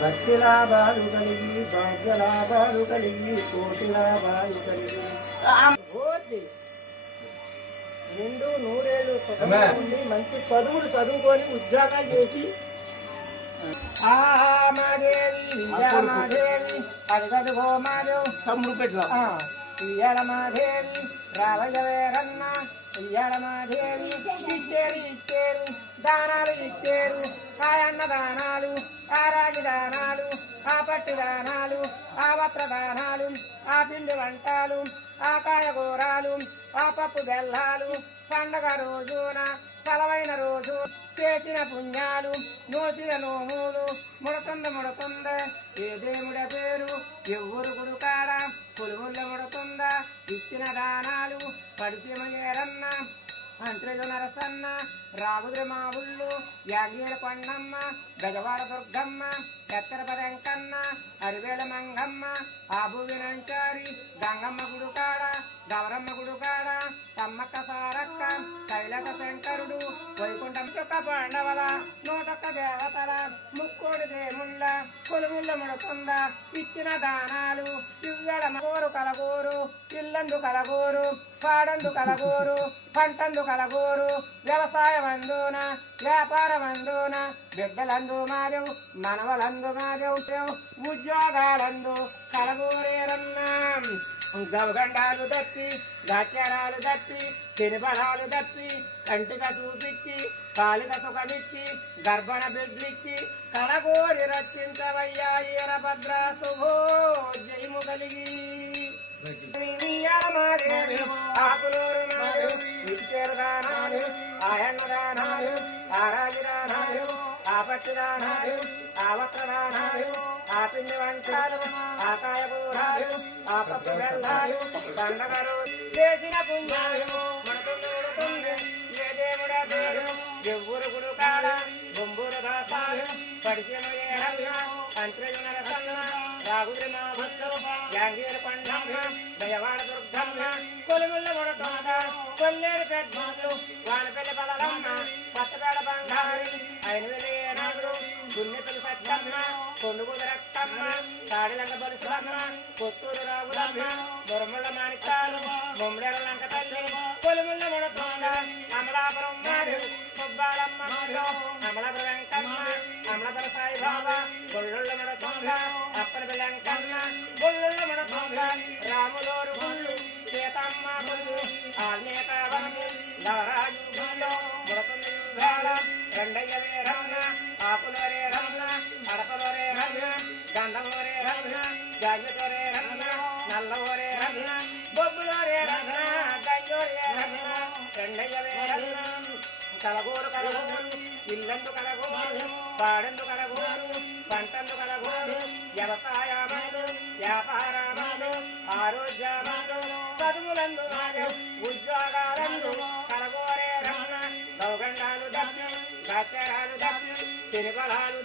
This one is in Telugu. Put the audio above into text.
భక్తి లాభాలు కలిగి భాగ్య లాభాలు కలిగి కోటి లాభాలు కలిగి నిండు నూరేళ్ళు ఉండి మంచి చదువులు చదువుకొని ఉద్యోగాలు చేసి మాదేవి అడగదుగో మాదేవ్ తమ్ముడు పెట్ట ఇయ్యాల మాదేవి రావయ్య వేరన్న ఇయ్యాల మాదేవి ఇచ్చేరు దానాలు ఇచ్చేరు ఆయన్న దానాలు ఆ రాగి దానాలు ఆ పట్టి దానాలు ఆ వస్త్ర దానాలు ఆ పిండి వంటలు ఆ కాయగూరాలు ఆ పప్పు బెల్లాలు పండగ రోజున సెలవైన రోజు చేసిన పుణ్యాలు నోసిన నోములు ముడుతుందే ఏ దేవుడ పేరు ఎవ్వరు గుడు కాడ పులుగుల్ల ముడుతుందా ఇచ్చిన దానాలు పడిచిమయ్యారన్న అంట్రెలు నరసన్న రాగుద్రి మా ఊళ్ళు యాగీల కొండమ్మ గజవాడ దుర్గమ్మ ఎత్తర పదంకన్న అరివేళ మంగమ్మ ఆబు వినంచారి గంగమ్మ గుడుకాడ గౌరమ్మ గుడుకాడ సమ్మక్క సారక్క కైలాస శంకరుడు వైకుంఠం చొక్క పాండవల నూటొక్క దేవతల ముక్కోడి దేవుళ్ళ కొలుముళ్ళ ముడుతుందా ఇచ్చిన దానాలు ఇవ్వడ కోరు కలగోరు ఇల్లందు కలగోరు పాడందు కలగోరు పంటందు కలగోరు వ్యవసాయం అందున వ్యాపారం అందున బిడ్డలందు మాదేవు మనవలందు మాదేవు ఉద్యోగాలందు కలగోరేరన్నా గవగండాలు తప్పి గాచారాలు తప్పి శనిబలాలు తప్పి కంటిగా చూపించి కాలిక సుఖమిచ్చి గర్భణ బిడ్లిచ్చి కలగోరి రక్షించవయ్యా ఈరభద్ర శుభో జయము కలిగి ఆకులూరు నాడు ఇచ్చేరు దానాలు ఆయన్ను దానాలు ఆరాగి దానాలు ఆ పచ్చి దానాలు ఆ వస్త్ర దానాలు ఆ పిండి వంటలు ఆ కాయగూరాలు ఆ పప్పు బెల్లాలు పండగలు చేసిన పుణ్యాలు ముడుతుంది ఏ దేవుడ పేరు ఎవ్వరు గుడు కాడ బొంబూరు దాసాలు పడిచిన అంత్రెలు నరసన్న రాగుద్రి మా భక్తులు యాంగీరు కొండమ్మ దయవాడ దుర్గమ్మ కొలుగుళ్ళు ముడుతుంద కొల్లేరు పెద్దలు వానపల్లి బలరమ్మ పచ్చపేడ బంగారి ఐనవేలి ఏనాడు గున్నెపల్లి సత్తమ్మ కొండుగుల రక్తమ్మ తాడిలంక బలుసమ్మ కొత్తూరు రాగులమ్మ దొరముళ్ళ మాణిక్యాలు బొమ్మడేర లంక తల్లి కొలుగుళ్ళ ముడుతుంద అమలాపురం మారు సుబ్బాలమ్మ అమలాపుర వెంకమ్మ అమలాపుర సాయిబాబా గొల్లుళ్ళ ముడుతుంద అప్పని వెంకమ్మ గొల్లుళ్ళ ముడుతుంద రాములోరు గుళ్ళు సీతమ్మ గుళ్ళు ఆల్నేత వనము నవరాజు గుళ్ళు ముడుతుంది రెండయ్య వేరమ్మ ఆకులోరే రమ్మ అడపలోరే రమ్మ గంధంలోరే రమ్మ జాగ్రత్తోరే రమ్మ నల్లవోరే రమ్మ బొబ్బులోరే రమ్మ గంజోరే రమ్మ రెండయ్య వేరమ్మ కలగోరు కలగోరు ఇల్లందు కలగోరు పాడందు కలగోరు పంటందు కలగోరు వ్యవసాయమాలు వ్యాపారమాలు ఆరోగ్యమాలు చదువులందు ఉద్యోగాలందు కలగోరే రమ్మ గౌగండాలు దప్పి గాచరాలు దప్పి శనిబలాలు